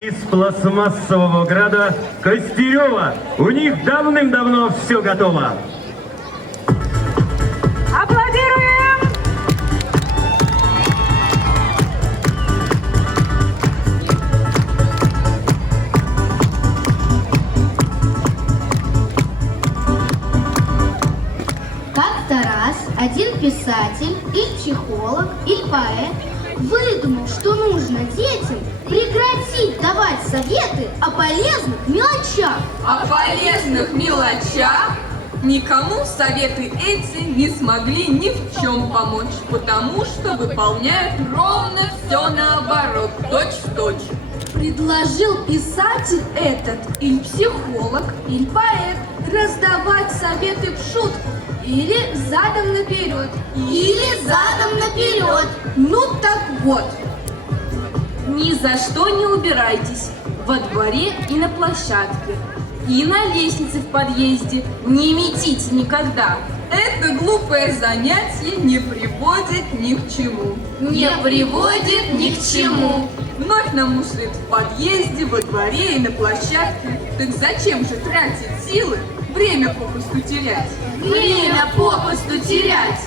Из пластмассового града Костерева. У них давным-давно все готово. Аплодируем! Как-то раз один писатель, или психолог, или поэт выдумал, что нужно детям прекратить давать советы о полезных мелочах. О полезных мелочах никому советы эти не смогли ни в чем помочь, потому что выполняют ровно все наоборот, точь-в-точь. Предложил писатель этот, или психолог, или поэт, раздавать советы в шутку, или задом наперед. Или задом наперед. Ну так вот, ни за что не убирайтесь во дворе и на площадке, и на лестнице в подъезде не метите никогда. Это глупое занятие не приводит ни к чему. Не приводит ни к чему. Вновь намусорит в подъезде, во дворе и на площадке. Так зачем же тратить силы, время попусту терять? Время попусту терять.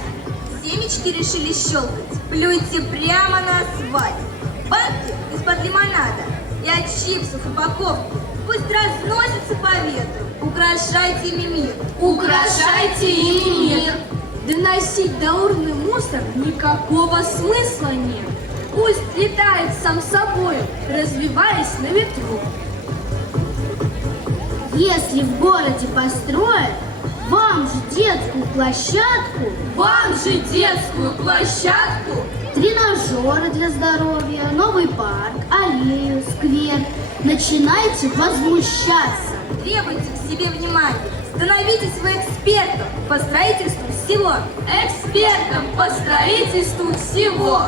Семечки решили щелкать. Плюйте прямо на асфальт. Банки из-под лимонада и от чипсов упаковки пусть разносятся по ветру. Украшайте ими мир. Украшайте ими мир. Доносить до урны мусор никакого смысла нет. Пусть летает сам собой, развиваясь на ветру. Если в городе построят вам же детскую площадку, тренажеры для здоровья, новый парк, аллею, сквер, начинайте возмущаться. Требуйте к себе внимания. Становитесь вы экспертом по строительству всего. Экспертом по строительству всего.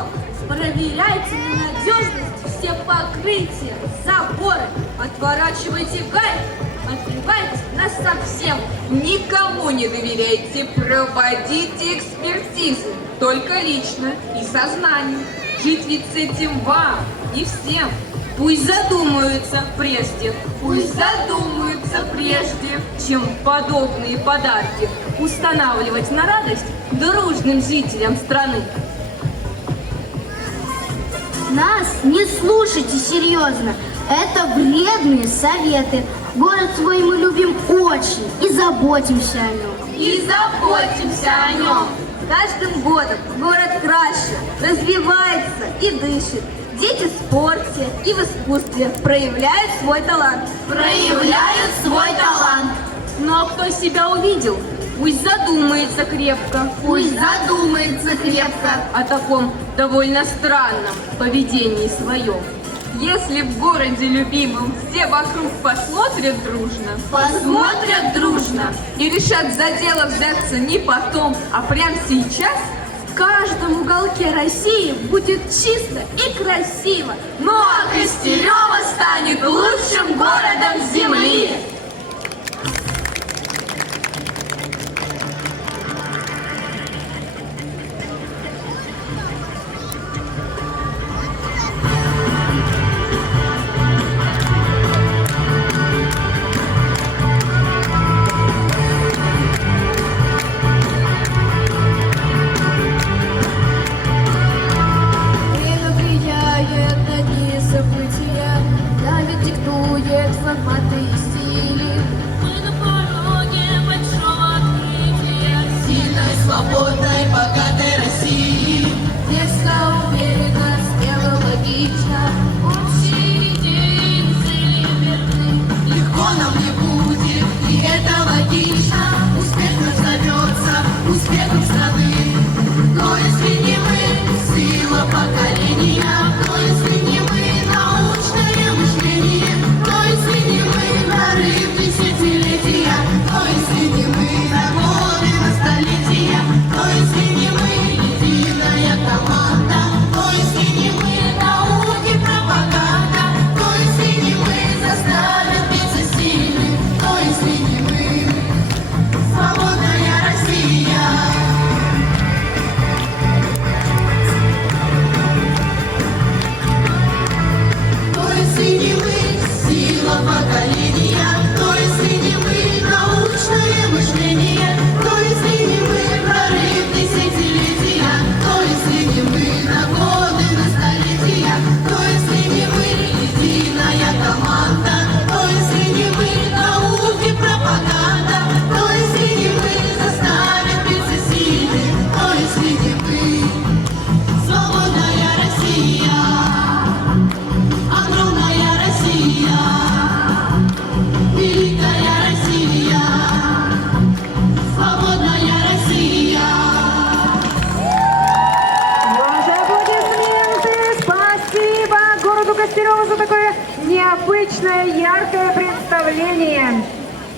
Проверяйте на надежность все покрытия, заборы, отворачивайте гайки, открывайте нас совсем. Никому не доверяйте, проводите экспертизы, только лично и сознанием. Жить ведь с этим вам и всем. Пусть задумаются прежде, чем подобные подарки устанавливать на радость дружным жителям страны. Нас не слушайте серьезно. Это вредные советы. Город свой мы любим очень и заботимся о нем. Каждым годом город краше, развивается и дышит. Дети в спорте и в искусстве проявляют свой талант. Но кто себя увидел, пусть задумается крепко. О таком довольно странном поведении своем. Если в городе любимом все вокруг посмотрят дружно и решат за дело взяться не потом, а прямо сейчас, В каждом уголке России будет чисто и красиво. ну а Костерево станет лучшим городом земли. Время влияет на дни события, давит, диктует формат